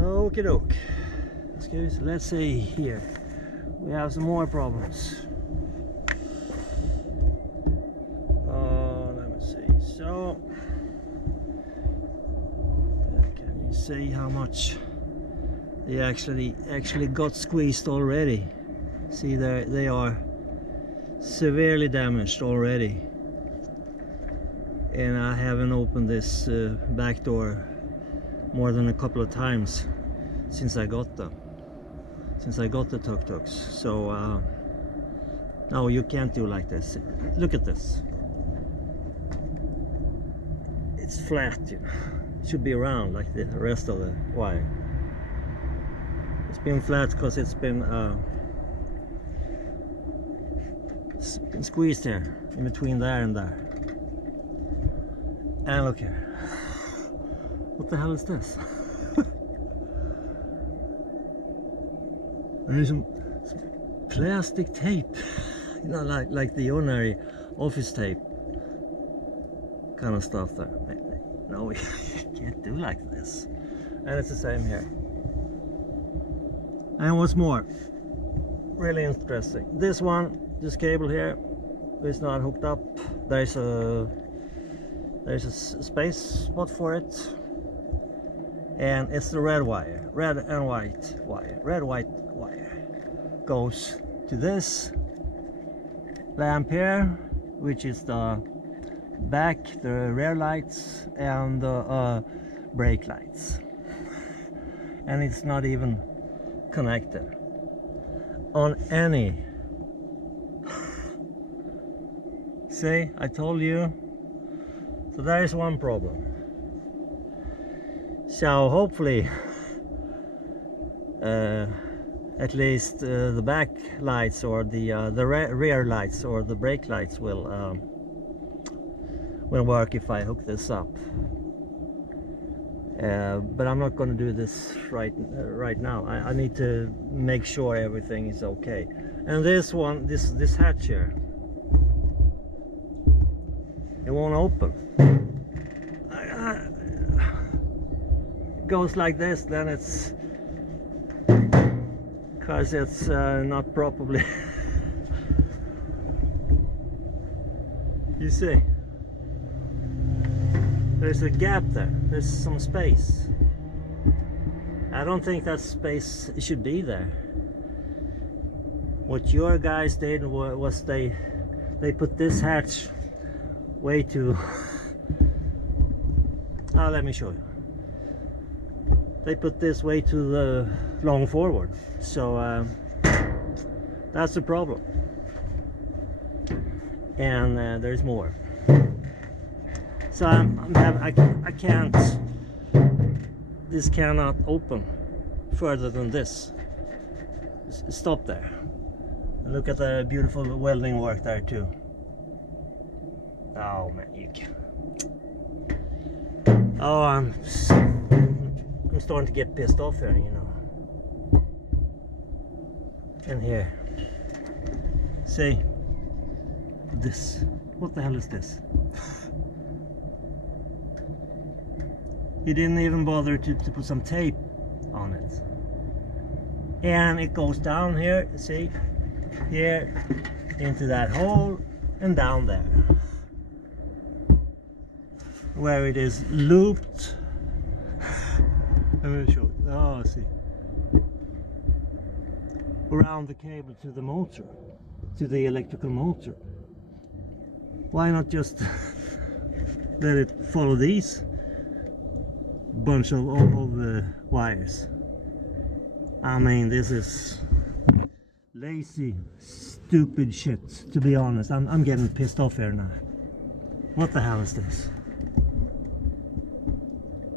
Okie doke. Let's see here. We have some more problems. Let me see. So, can you see how much they actually got squeezed already? See, there they are severely damaged already. And I haven't opened this back door more than a couple of times since I got them. Since I got the tuk-tuks. So no, you can't do like this. Look at this. It's flat, you know. It should be round like the rest of the wire. It's been flat because it's been squeezed here in between there and there. And look here. What the hell is this? There's some plastic tape, you know, like the ordinary office tape kind of stuff there. No, you can't do like this. And it's the same here. And what's more, really interesting, this cable here is not hooked up. There's a space spot for it, and it's the red wire, red and white wire. Red white wire goes to this lamp here, which is the back, the rear lights, and the brake lights, and it's not even connected on any. See, I told you. So there is one problem. So hopefully at least the back lights or the rear lights or the brake lights will work if I hook this up. But I'm not going to do this right now. I need to make sure everything is okay. And this one, this hatch here, it won't open. It goes like this, then it's because it's not properly. You see, there's a gap there. There's some space. I don't think that space should be there. What your guys did was they put this hatch way too. Let me show you. They put this way too long forward, so that's the problem. And there's more. So I can't. This cannot open further than this. Stop there. And look at the beautiful welding work there too. Oh man, you can. Oh, I'm starting to get pissed off here, you know. And here, see this. What the hell is this? He didn't even bother to put some tape on it. And it goes down here, see, here into that hole and down there, where it is looped. Let me show you. Oh, see, around the cable to the motor, to the electrical motor. Why not just let it follow these bunch of wires? I mean, this is lazy, stupid shit, to be honest. I'm getting pissed off here now. What the hell is this?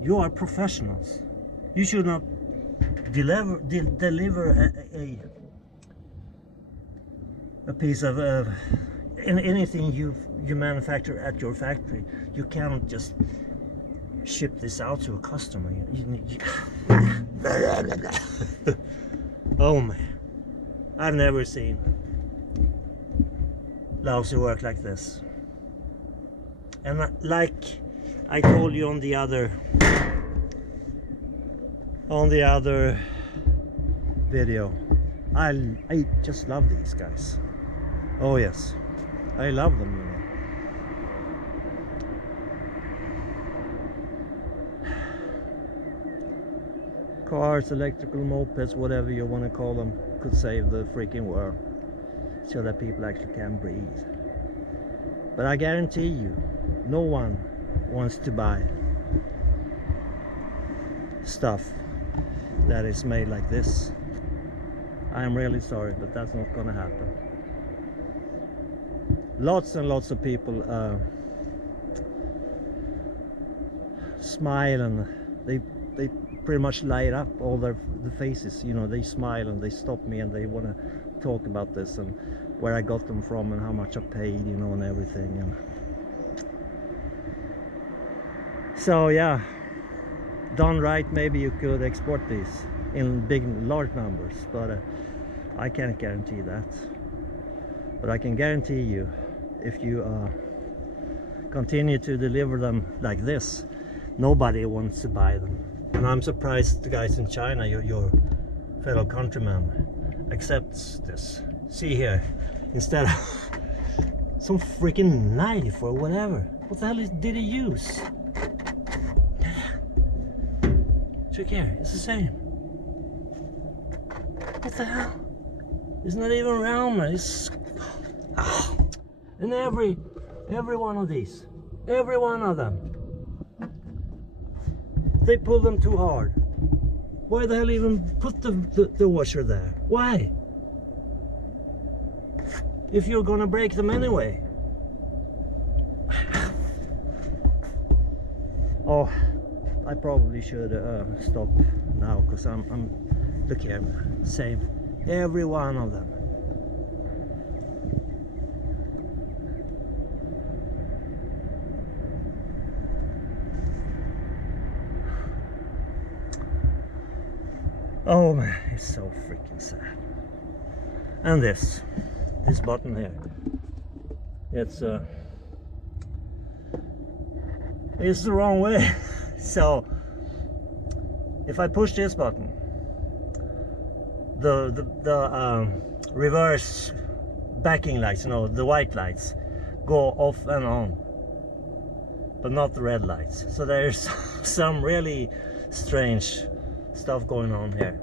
You are professionals. You should not deliver a piece of anything you manufacture at your factory. You cannot just ship this out to a customer. Oh man, I've never seen lousy work like this. And like I told you on the other on the other video. I just love these guys. Oh yes, I love them, you know. Cars, electrical mopeds, whatever you want to call them, could save the freaking world so that people actually can breathe. But I guarantee you, no one wants to buy stuff that is made like this. I am really sorry, but that's not gonna happen. Lots and lots of people smile, and they pretty much light up all the faces, you know. They smile and they stop me and they want to talk about this and where I got them from and how much I paid, you know, and everything. And so yeah, done right, maybe you could export these in large numbers, but I can't guarantee that. But I can guarantee you, if you continue to deliver them like this, nobody wants to buy them. And I'm surprised the guys in China, your fellow countrymen, accepts this. See here, instead of some freaking knife or whatever, what the hell did he use? Check here, it's the same. What the hell? It's not even round, man. It's and every one of these, every one of them, they pull them too hard. Why the hell even put the washer there? Why? If you're gonna break them anyway. Oh, I probably should stop now, because I'm look here, save every one of them. Oh man, it's so freaking sad. And this button here, it's the wrong way. So if I push this button, the reverse backing lights, you know, the white lights, go off and on, but not the red lights. So there's some really strange stuff going on here.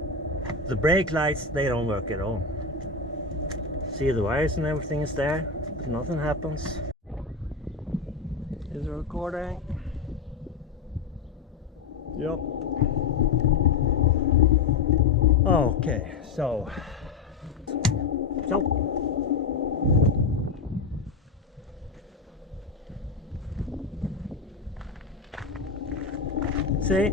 The brake lights, they don't work at all. See, the wires and everything is there, but nothing happens. Is it recording? Yep. Okay, so see,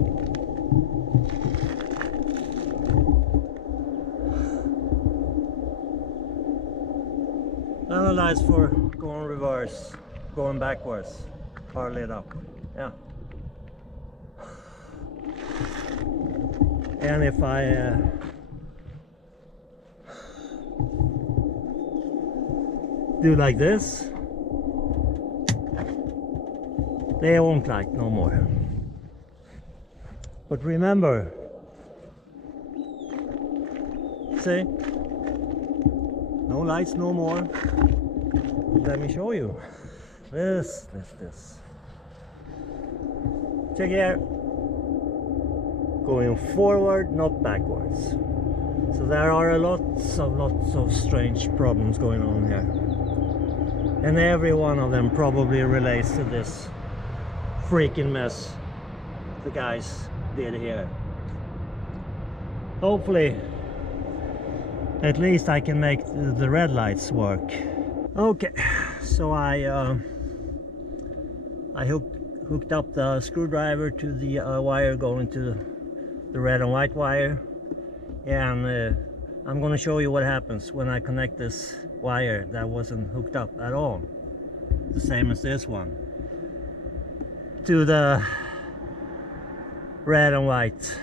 and the lights for going reverse, going backwards, are lit up. Yeah. And if I do like this, they won't light no more. But remember, see, no lights no more. Let me show you. This. Check here. Going forward, not backwards. So there are lots of strange problems going on here. And every one of them probably relates to this freaking mess the guys did here. Hopefully, at least I can make the red lights work. Okay, so I hooked up the screwdriver to the wire going to the red and white wire, and I'm going to show you what happens when I connect this wire that wasn't hooked up at all, the same as this one, to the red and white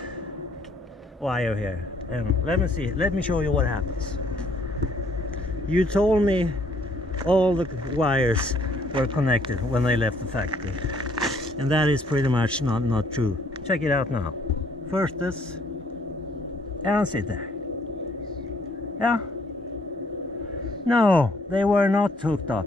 wire here. And let me show you what happens. You told me all the wires were connected when they left the factory, and that is pretty much not true. Check it out now. First this, and sit there. Yeah? No, they were not hooked up.